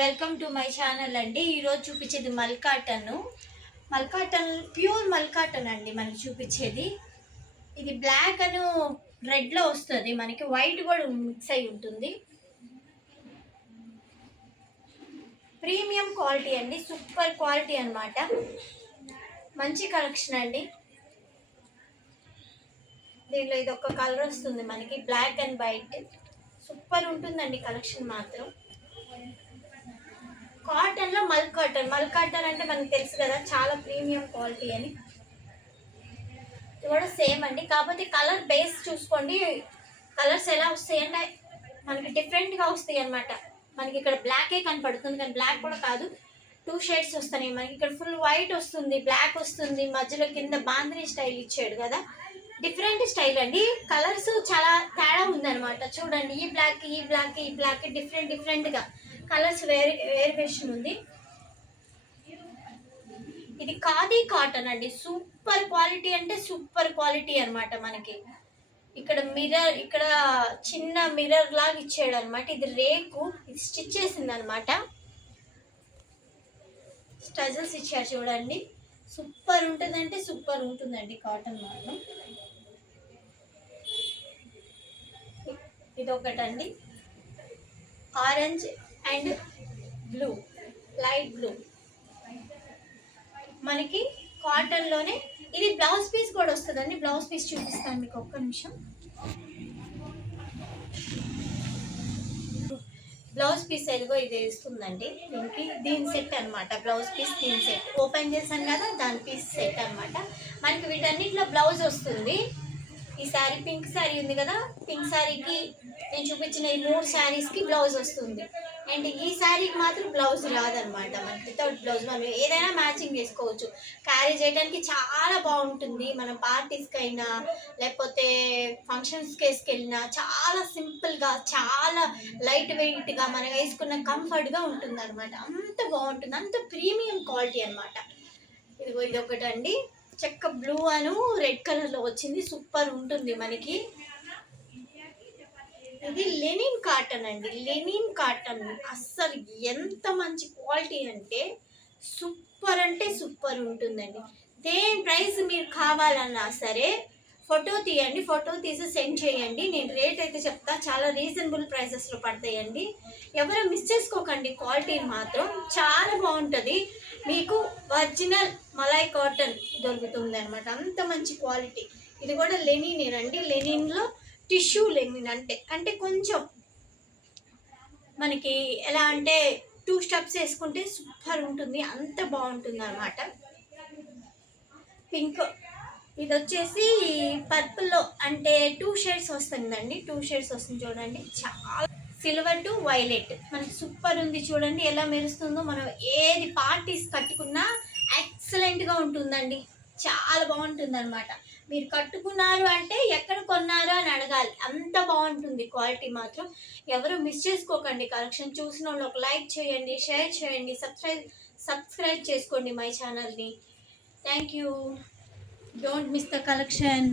Welcome to my channel అండి. ఈరోజు చూపించేది మల్కాటన్ ప్యూర్ మల్కాటన్ అండి మనకి చూపించేది. ఇది బ్లాక్ అను రెడ్లో వస్తుంది, మనకి వైట్ కూడా మిక్స్ అయి ఉంటుంది. ప్రీమియం క్వాలిటీ అండి, సూపర్ క్వాలిటీ అన్నమాట. మంచి కలెక్షన్ అండి. దీంట్లో ఇది ఒక కలర్ వస్తుంది మనకి, బ్లాక్ అండ్ వైట్. సూపర్ ఉంటుందండి కలెక్షన్ మాత్రం. కాటన్లో మల్కాటన్ అంటే మనకు తెలుసు కదా, చాలా ప్రీమియం క్వాలిటీ అని. ఇది కూడా సేమ్ అండి, కాకపోతే కలర్ బేస్ చూసుకోండి. కలర్స్ ఎలా వస్తాయి అంటే మనకి డిఫరెంట్గా వస్తాయి అన్నమాట. మనకి ఇక్కడ బ్లాకే కనపడుతుంది, కానీ బ్లాక్ కూడా కాదు, 2 షేడ్స్ వస్తున్నాయి మనకి. ఇక్కడ ఫుల్ వైట్ వస్తుంది, బ్లాక్ వస్తుంది, మధ్యలో కింద బాందిని స్టైల్ ఇచ్చాడు కదా, డిఫరెంట్ స్టైల్ అండి. కలర్స్ చాలా తేడా ఉందన్నమాట. చూడండి, ఈ బ్లాక్ డిఫరెంట్గా కలర్స్ వేరియేషన్ ఉంది. ఇది ఖాదీ కాటన్ అండి, సూపర్ క్వాలిటీ అంటే సూపర్ క్వాలిటీ అనమాట. మనకి ఇక్కడ చిన్న మిర్రర్ లాగా ఇచ్చాడు అనమాట. ఇది రేకు, ఇది స్టిచ్ చేసింది అనమాట. స్టజల్స్ ఇచ్చారు చూడండి, సూపర్ ఉంటుందంటే సూపర్ ఉంటుందండి కాటన్ మాత్రం. ఇది ఒకటండి, orange and blue, light blue మనకి కాటన్లోనే. ఇది బ్లౌజ్ పీస్ కూడా వస్తుందండి. బ్లౌజ్ పీస్ చూపిస్తాను మీకు, ఒక్క నిమిషం. బ్లౌజ్ పీస్ ఎదుగో ఇది వేస్తుందండి దీనికి. దీని సెట్ అనమాట, బ్లౌజ్ పీస్ దీని సెట్. ఓపెన్ చేశాను కదా, దాని పీస్ సెట్ అనమాట. మనకి వీటన్నిటిలో బ్లౌజ్ వస్తుంది. ఈ శారీ, పింక్ శారీ ఉంది కదా, పింక్ శారీకి నేను చూపించిన ఈ 3 శారీస్కి బ్లౌజ్ వస్తుంది. అండ్ ఈ శారీకి మాత్రం బ్లౌజ్ రాదనమాట. మనకి వితౌట్ బ్లౌజ్ మనం ఏదైనా మ్యాచింగ్ చేసుకోవచ్చు. క్యారీ చేయడానికి చాలా బాగుంటుంది. మనం పార్టీస్కి అయినా లేకపోతే ఫంక్షన్స్కి వేసుకెళ్ళినా చాలా సింపుల్గా, చాలా లైట్ వెయిట్గా మనం వేసుకున్న కంఫర్ట్గా ఉంటుంది అనమాట. అంత బాగుంటుంది, అంత ప్రీమియం క్వాలిటీ అనమాట. ఇది ఒకటండి, చెక్క బ్లూ అను రెడ్ కలర్లో వచ్చింది, సూపర్ ఉంటుంది మనకి. ఇది లెనిన్ కాటన్ అండి, లెనిన్ కాటన్ అస్సలు ఎంత మంచి క్వాలిటీ అంటే సూపర్ ఉంటుందండి. దేని ప్రైస్ మీరు కావాలన్నా సరే ఫోటో తీయండి, ఫోటో తీసి సెండ్ చేయండి. నేను రేట్ అయితే చెప్తా, చాలా రీజనబుల్ ప్రైసెస్లో పడతాయండి. ఎవరు మిస్ చేసుకోకండి, క్వాలిటీ మాత్రం చాలా బాగుంటుంది. మీకు ఒరిజినల్ మలై కాటన్ దొరుకుతుంది అనమాట, అంత మంచి క్వాలిటీ. ఇది కూడా లెనినేనండి, లెనిన్లో టిష్యూ లెనిన్ అంటే కొంచెం మనకి ఎలా అంటే 2 స్టెప్స్ వేసుకుంటే సూపర్ ఉంటుంది, అంత బాగుంటుంది అనమాట. పింక్, ఇది వచ్చేసి పర్పుల్లో అంటే 2 షేడ్స్ వస్తుందండి, 2 షేడ్స్ వస్తుంది చూడండి. చాలా సిల్వర్ టు వైలెట్ మనకి సూపర్ ఉంది. చూడండి ఎలా మెరుస్తుందో. మనం ఏది పార్టీస్ కట్టుకున్నా ఎక్సలెంట్గా ఉంటుందండి, చాలా బాగుంటుంది అనమాట. మీరు కట్టుకున్నారు అంటే ఎక్కడ కొన్నారు అని అడగాలి, అంత బాగుంటుంది క్వాలిటీ మాత్రం. ఎవరు మిస్ చేసుకోకండి. కలెక్షన్ చూసిన వాళ్ళు ఒక లైక్ చేయండి, షేర్ చేయండి, సబ్స్క్రైబ్ చేసుకోండి మై ఛానల్ని. Thank you. Don't miss the collection.